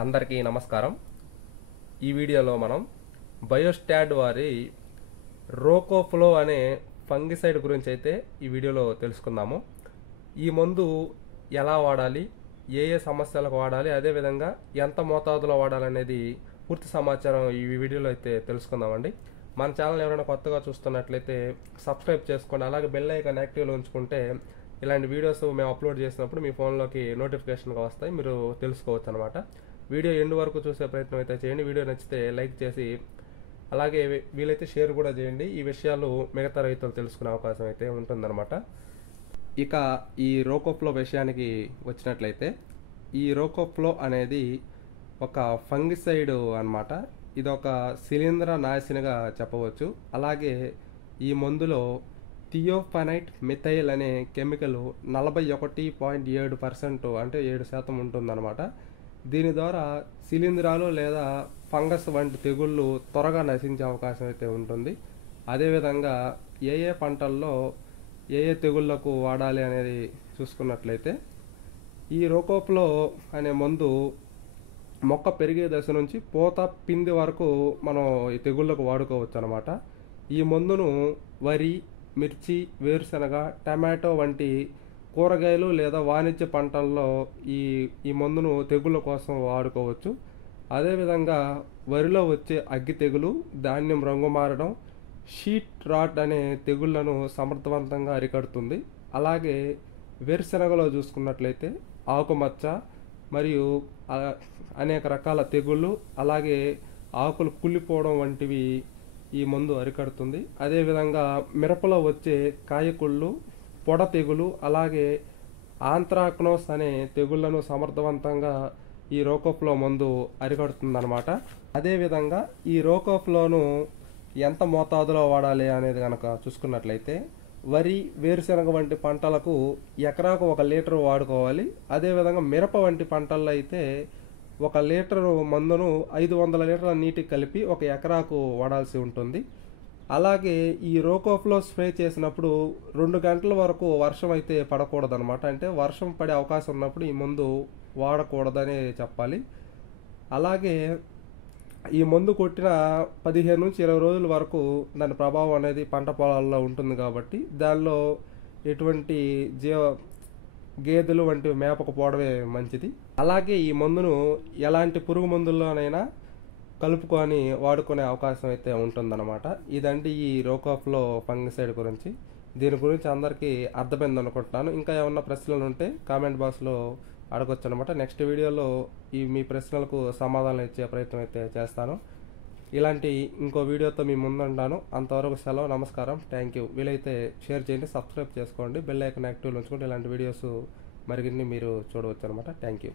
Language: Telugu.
అందరికీ నమస్కారం. ఈ వీడియోలో మనం బయోస్టాడ్ వారి రోకోఫ్లో అనే ఫంగిసైడ్ గురించి అయితే ఈ వీడియోలో తెలుసుకుందాము. ఈ మందు ఎలా వాడాలి, ఏ ఏ సమస్యలకు వాడాలి, అదేవిధంగా ఎంత మోతాదులో వాడాలనేది పూర్తి సమాచారం ఈ వీడియోలో అయితే తెలుసుకుందామండి. మన ఛానల్ ఎవరైనా కొత్తగా చూస్తున్నట్లయితే సబ్స్క్రైబ్ చేసుకోండి. అలాగే బెల్ ఐకాన్ యాక్టివ్లో ఉంచుకుంటే ఇలాంటి వీడియోస్ మేము అప్లోడ్ చేసినప్పుడు మీ ఫోన్లోకి నోటిఫికేషన్గా వస్తాయి, మీరు తెలుసుకోవచ్చు అనమాట. వీడియో ఎండ్ వరకు చూసే ప్రయత్నం అయితే చేయండి. వీడియో నచ్చితే లైక్ చేసి అలాగే వీలైతే షేర్ కూడా చేయండి. ఈ విషయాలు మిగతా రైతులు తెలుసుకునే అవకాశం అయితే ఉంటుందన్నమాట. ఇక ఈ రోకోఫ్లో విషయానికి వచ్చినట్లయితే, ఈ రోకోఫ్లో అనేది ఒక ఫంగిసైడ్ అన్నమాట. ఇది ఒక శిలీంద్ర నాశినిగా చెప్పవచ్చు. అలాగే ఈ మందులో థియోఫనైట్ మిథైల్ అనే కెమికల్ 41.7% అంటే 7% ఉంటుందన్నమాట. దీని ద్వారా శిలీంధ్రాలు లేదా ఫంగస్ వంటి తెగుళ్ళు త్వరగా నశించే అవకాశం అయితే ఉంటుంది. అదేవిధంగా ఏ ఏ పంటల్లో ఏ ఏ తెగుళ్లకు వాడాలి అనేది చూసుకున్నట్లయితే, ఈ రోకోఫ్లో అనే మందు మొక్క పెరిగే దశ నుంచి పూత పిండి వరకు మనం ఈ తెగుళ్లకు వాడుకోవచ్చు అనమాట. ఈ మందును వరి, మిర్చి, వేరుశనగ, టమాటో వంటి కూరగాయలు లేదా వాణిజ్య పంటల్లో ఈ మందును తెగుళ్ళ కోసం వాడుకోవచ్చు. అదేవిధంగా వరిలో వచ్చే అగ్గి తెగులు, ధాన్యం రంగు మారడం, షీట్ రాట్ అనే తెగుళ్లను సమర్థవంతంగా అరికడుతుంది. అలాగే వేరుశనగలో చూసుకున్నట్లయితే ఆకుమచ్చ మరియు అనేక రకాల తెగుళ్ళు, అలాగే ఆకులు కుళ్ళిపోవడం వంటివి ఈ మందు అరికడుతుంది. అదేవిధంగా మిరపలో వచ్చే కాయకుళ్ళు, పొడ తెగులు, అలాగే ఆంత్రాక్నోస్ అనే తెగుళ్లను సమర్థవంతంగా ఈ రోకోఫ్లో మందు అరికడుతుందన్నమాట. అదేవిధంగా ఈ రోకోఫ్లోను ఎంత మోతాదులో వాడాలి అనేది కనుక చూసుకున్నట్లయితే, వరి, వేరుశనగ వంటి పంటలకు ఎకరాకు 1 లీటర్ వాడుకోవాలి. అదేవిధంగా మిరప వంటి పంటల్లో అయితే 1 లీటరు మందును 500 లీటర్ల నీటికి కలిపి 1 ఎకరాకు వాడాల్సి ఉంటుంది. అలాగే ఈ రోకోఫ్లో స్ప్రే చేసినప్పుడు 2 గంటల వరకు వర్షం అయితే పడకూడదనమాట. అంటే వర్షం పడే అవకాశం ఉన్నప్పుడు ఈ మందు వాడకూడదని చెప్పాలి. అలాగే ఈ మందు కొట్టిన 15 నుంచి 20 రోజుల వరకు దాని ప్రభావం అనేది పంట పొలాల్లో ఉంటుంది కాబట్టి దానిలో ఎటువంటి గేదెలు వంటివి మేపకపోవడమే మంచిది. అలాగే ఈ మందును ఎలాంటి పురుగు మందుల్లోనైనా కలుపుకొని వాడుకునే అవకాశం అయితే ఉంటుందన్నమాట. ఇదండి ఈ రోకోఫ్లో ఫంగిసైడ్ గురించి. దీని గురించి అందరికీ అర్థమైంది అనుకుంటున్నాను. ఇంకా ఏమన్నా ప్రశ్నలు ఉంటే కామెంట్ బాక్స్లో అడగొచ్చు అనమాట. నెక్స్ట్ వీడియోలో మీ ప్రశ్నలకు సమాధానం ఇచ్చే ప్రయత్నం అయితే చేస్తాను. ఇలాంటి ఇంకో వీడియోతో మీ ముందుంటాను. అంతవరకు సెలవు, నమస్కారం, థ్యాంక్ యూ. వీలైతే షేర్ చేయండి, సబ్స్క్రైబ్ చేసుకోండి, బెల్ ఐకాన్ యాక్టివ్లో ఉంచుకుంటే ఇలాంటి వీడియోస్ మరిన్ని మీరు చూడవచ్చు అనమాట. Thank you.